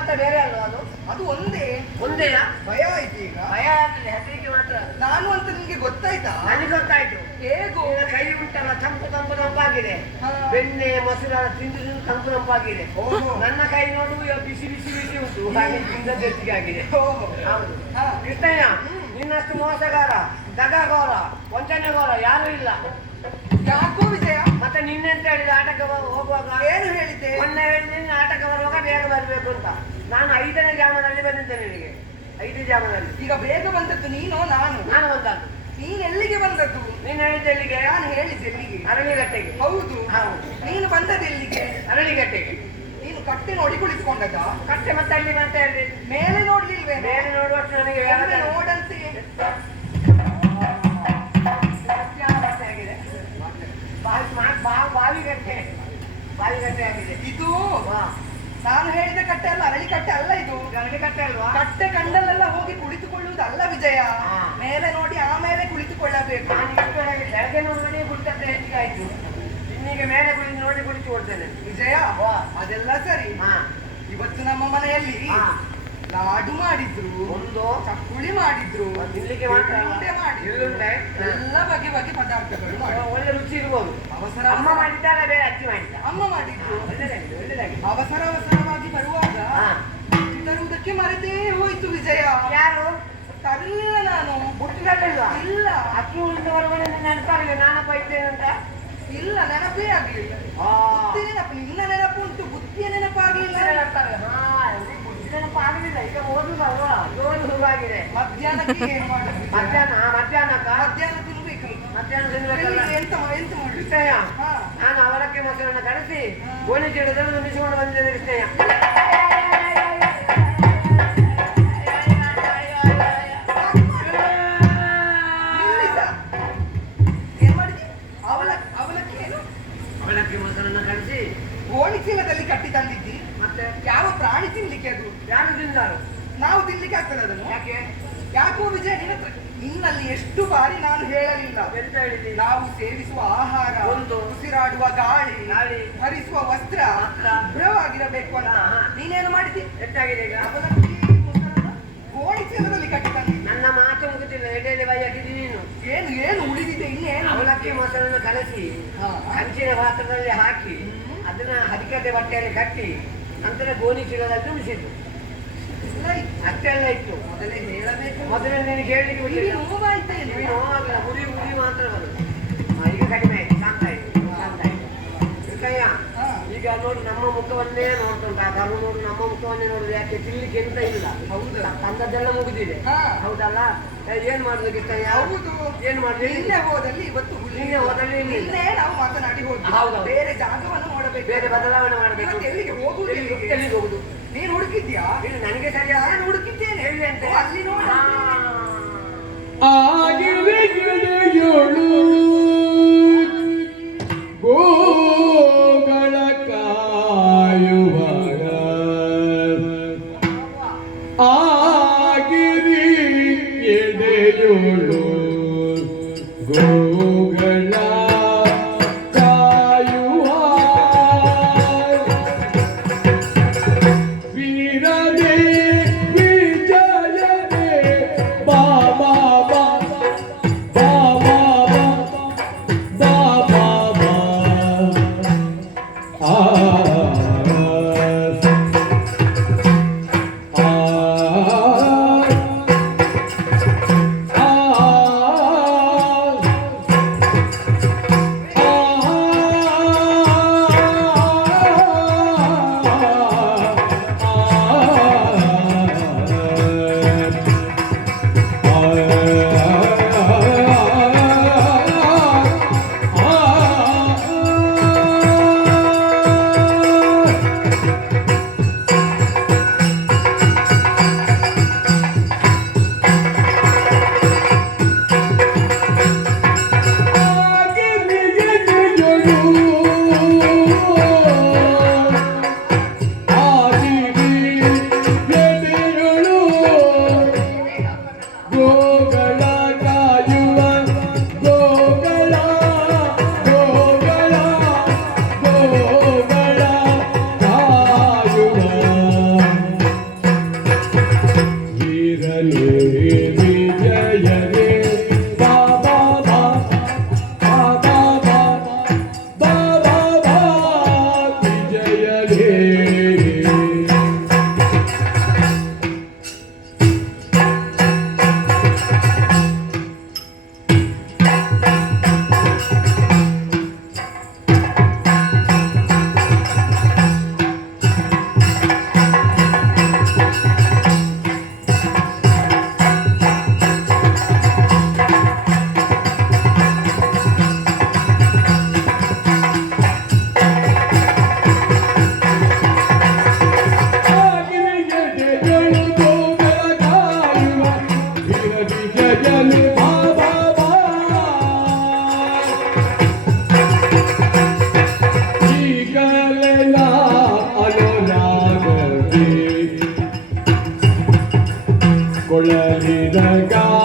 ಕಟ್ಟ ಬೇರೆ ಅಲ್ವಾ ಅದು? ಅದು ಒಂದೇ. ಒಂದೇ ಭಯ ಆಯ್ತು ಈಗ. ಭಯ ಆಗ್ತದೆ ಹೆಸರಿಗೆ ಮಾತ್ರ. ನಾನು ಅಂತ ನಿಮ್ಗೆ ಗೊತ್ತಾಯ್ತಾ? ನನಗೆ ಗೊತ್ತಾಯ್ತು. ಹೇಗೂ? ನಿನ್ನ ಕೈ ಉಂಟಲ್ಲ ತಂಪು ತಂಪು ತಂಪಾಗಿದೆ. ಬೆಣ್ಣೆ ಮೊಸರ ತಿಂದು ತಿಂದು ತಂಪು ತಂಪಾಗಿದೆ. ಓಹೋ. ನನ್ನ ಕೈ ನೋಡು ಬಿಸಿ ಬಿಸಿ ಬಿಸಿ ಉಂಟು. ಹಾಗೆ ತಿಂದದ್ದು ಹೆಚ್ಚಿಗೆ ಆಗಿದೆ. ಹೌದು. ಕೃಷ್ಣಯ್ಯ ನಿನ್ನಷ್ಟು ಮೋಸಗಾರ ದಗಾಗೋರ ವಂಚನೆಗೋರ ಯಾರು ಇಲ್ಲ. ಯಾಕೋ ವಿಜಯ? ಮತ್ತೆ ನಿನ್ನೆಂತ ಹೇಳಿದ ಆಟಕ್ಕೆ ಹೋಗುವಾಗ ಏನು ಹೇಳಿದ್ದೆ? ಮೊನ್ನೆ ಹೇಳಿದ ನಿನ್ನ ಆಟಕ್ಕೆ ಬರುವಾಗ ಬೇಗ ಬರಬೇಕು ಅಂತ. ನಾನು ಐದನೇ ಜಾಮನಲ್ಲಿ ಬಂದಿದ್ದೆ ನಿನಗೆ. ಐದು ಜಾಮನಲ್ಲಿ ಈಗ ಬೇಗ ಬಂದದ್ದು ನೀನು ನಾನು? ನಾನು ಬಂದದ್ದು. ನೀನು ಎಲ್ಲಿಗೆ ಬಂದದ್ದು? ನೀನು ಹೇಳಿದ್ದೆ ಎಲ್ಲಿಗೆ? ನಾನು ಹೇಳಿದ್ದೆ ಎಲ್ಲಿಗೆ? ಅರಳಿಗಟ್ಟೆಗೆ ಹೌದು. ಹೌದು. ನೀನು ಬಂದದ್ದು ಎಲ್ಲಿಗೆ? ಅರಳಿಗಟ್ಟೆಗೆ ನೀನು ಕಟ್ಟೆ ನೋಡಿ ಕುಳಿತುಕೊಂಡದ? ಕಟ್ಟೆ ಮತ್ತೆ ಅಲ್ಲಿ ಮತ್ತೆ ಅಲ್ಲಿ. ಮೇಲೆ ನೋಡ್ಲಿಲ್ವೇ ಮೇಲೆ ನೋಡುವಷ್ಟು ನನಗೆ ನೋಡಂತೆ. ಕಟ್ಟೆ ಕಂಡಲ್ಲೆಲ್ಲ ಹೋಗಿ ಕುಳಿತುಕೊಳ್ಳುವುದಲ್ಲ ವಿಜಯ. ಮೇಲೆ ನೋಡಿ ಆಮೇಲೆ ಕುಳಿತುಕೊಳ್ಳಬೇಕು. ಹೆಚ್ಚಿಗೆ ಆಯ್ತು. ಇನ್ನೀಗ ಮೇಲೆ ಕುಳಿತು ನೋಡಿ ಕುಳಿತು ಕೊಡ್ತೇನೆ ವಿಜಯ. ಅದೆಲ್ಲ ಸರಿ. ಇವತ್ತು ನಮ್ಮ ಮನೆಯಲ್ಲಿ. ಲಾಡು ಮಾಡಿದ್ರು. ಒಂದು. ಚಕ್ಕುಳಿ ಮಾಡಿದ್ರು. ತಿನ್ಲಿಕ್ಕೆ ಮಾಡಿದ್ರು. ಎಲ್ಲ ಬಗೆ ಬಗೆ ಪದಾರ್ಥಗಳು ಒಳ್ಳೆ ರುಚಿ ಇರ್ಬೋದು. ಅವಸರ ಅಮ್ಮ ಮಾಡಿದ್ದಾರೆ ಅಜ್ಜಿ ಮಾಡಿದ್ದ? ಅಮ್ಮ ಮಾಡಿದ್ರು. ಅವಸರ ಅವಸರವಾಗಿ ಬರುವಾಗ ಬುತ್ತಿ ಮರೆತೇ ಹೋಯ್ತು ವಿಜಯ. ಯಾರು? ತರಲಿಲ್ಲ ನಾನು. ಹುಟ್ಟಿದಲ್ಲಿಲ್ವಾ ಇಲ್ಲ. ಅಕ್ಕಿ ಉಳಿದವರೆಗೂ ನೆನಪಾಗಲಿ ನಾನು ಇದ್ದೇನೆ ಅಂತ? ಇಲ್ಲ ನೆನಪೇ ಆಗ್ಲಿಲ್ಲ. ಬುತ್ತಿ ನೆನಪು ನಿನ್ನ ನೆನಪು ಉಂಟು. ಬುತ್ತಿಯ ನೆನಪಾಗ್ಲಿಲ್ಲ. ನೆನಪಾಗಲಿಲ್ಲ ಈಗ ಓದುದಲ್ವಾ ಜೋರು ಶುರುವಾಗಿದೆ. ಮಧ್ಯಾಹ್ನಕ್ಕೆ ಮಧ್ಯಾಹ್ನ ಮಾಡುದು ಮಧ್ಯಾಹ್ನ ಮಧ್ಯಾಹ್ನಕ್ಕ? ಮಧ್ಯಾಹ್ನ ತಿನ್ಬೇಕಲ್ಲ ಮಧ್ಯಾಹ್ನ ತಿನ್ಬೇಕಲ್ಲ ಎಂತ ಎಂತ ನಾನು ಅವಲಕ್ಕಿ ಮೊಸರನ್ನ ಕಳಿಸಿ. ಗೋಣಿ ಚೀಲದಲ್ಲಿ ಮಾಡಿ ಬಂದಿದ್ದೇನೆ ಕೃಷ್ಣಯ್ಯ ಅವಲ ಅವಲಕ್ಕಿ ಏನು? ಅವಲಕ್ಕಿ ಮೊಸರನ್ನ ಕಳಿಸಿ ಗೋಣಿ ಚೀಲದಲ್ಲಿ ಕಟ್ಟಿ ತಂದಿದ್ದಿ. ಮತ್ತೆ? ಯಾವ ಪ್ರಾಣಿ ತಿನ್ಲಿಕ್ಕೆ ಅದು? ಯಾರು ತಿಂದಾರು? ನಾವು ತಿನ್ಲಿಕ್ಕೆ ಆಗ್ತದೆ ಅದನ್ನು. ಯಾಕೆ? ಯಾಕೋ ವಿಜಯ ನಿನ್ನ ನಿನ್ನಲ್ಲಿ ಎಷ್ಟು ಬಾರಿ ನಾನು ಹೇಳಲಿಲ್ಲ. ಎಂತ ಹೇಳಿದ್ದೀನಿ ನಾವು ಸೇವಿಸುವ ಆಹಾರ ಒಂದು. ಉಸಿರಾಡುವ ಗಾಳಿ ಗಾಳಿ. ಹರಿಸುವ ವಸ್ತ್ರ. ಶುಭ್ರವಾಗಿರಬೇಕು ಅಂತ. ನೀನೇನು ಮಾಡಿದಿ ಎಷ್ಟಾಗಿದೆ ಈಗ? ಅವಲಕ್ಕಿ ಮೊಸರನ್ನ ಚೀಲದಲ್ಲಿ ಕಟ್ಟಿ ತಂದಿದ್ದಿ. ನನ್ನ ಮಾತು ಮುಗಿದಿಲ್ಲ. ಎಡೆಯಲ್ಲಿ ಬೈ ಏನು ಏನು ಉಳಿದಿದೆ ಇನ್ನೇನು ಅವಲಕ್ಕಿ ಮೊಸರನ್ನು ಕಲಸಿ. ಹಂಚಿನ ಪಾತ್ರದಲ್ಲಿ ಹಾಕಿ ಅದನ್ನ ಹರಿಕತೆ ಬಟ್ಟೆಯಲ್ಲಿ ಕಟ್ಟಿ ನಂತರ ಗೋಣಿ ಚೀಲದಲ್ಲಿ ತುಂಬಿಸಿದ್ರು. ಅಷ್ಟೆಲ್ಲ ಇತ್ತು. ಮೊದಲೇ ಹೇಳಬೇಕು. ಮೊದಲೇ ನೀನು ಹೇಳಲಿಕ್ಕೆ ಬಿಟ್ಟಿಲ್ಲ? ನೋವಾಗಿಲ್ಲ ಉರಿ ಉರಿ ಮಾತ್ರ ಬರುತ್ತೆ. ಈಗ ಕಡಿಮೆ ಆಯ್ತು. ಶಾಂತ ಆಯ್ತು ಶಾಂತ. ಈಗ ನೋಡಿ ನಮ್ಮ ಮುಖವನ್ನೇ ನೋಡ್ತುಂಟ. ಆ ಕರು ನೋಡಿ ನಮ್ಮ ಮುಖವನ್ನೇ ನೋಡಿದ್ರೆ ಯಾಕೆ? ತಿನ್ಲಿಕ್ಕೆ ಎಂತ ಇಲ್ಲ. ಹೌದು. ತಂದದ್ದೆಲ್ಲ ಮುಗಿದಿದೆ. ಹಾ. ಹೌದಲ್ಲ? ಏನ್ ಮಾಡುದು ಕೃಷ್ಣಯ್ಯ ಹೌದು. ಏನ್ ಮಾಡುದು ಇಲ್ಲೇ ಹೋದಲ್ಲಿ ಇವತ್ತು ನಿನ್ನೆ ಹೋದಲ್ಲಿ ಇಲ್ಲಿ ಇಲ್ಲ. ನಾವು ಮಾತನಾಡಿ ಹೋದ್ವಿ. ಹೌದೌದು. ಬೇರೆ ಜಾಗವನ್ನು ನೋಡಬೇಕು. ಬೇರೆ ಬದಲಾವಣೆ ಮಾಡಬೇಕು. ಎಲ್ಲಿಗೆ ಹೋಗುದು? ಎಲ್ಲಿಗೆ ಹೋಗುದು? ನೀನು ಹುಡುಕಿದ್ಯಾ? ಇದು ನನಗೆ ಸರಿ ನಾನು ಹುಡುಕಿದ್ದೇನೆ. ಹೇಳಿ ಅಂತ. ಅಲ್ಲಿ ನೋಡು. கொள்ள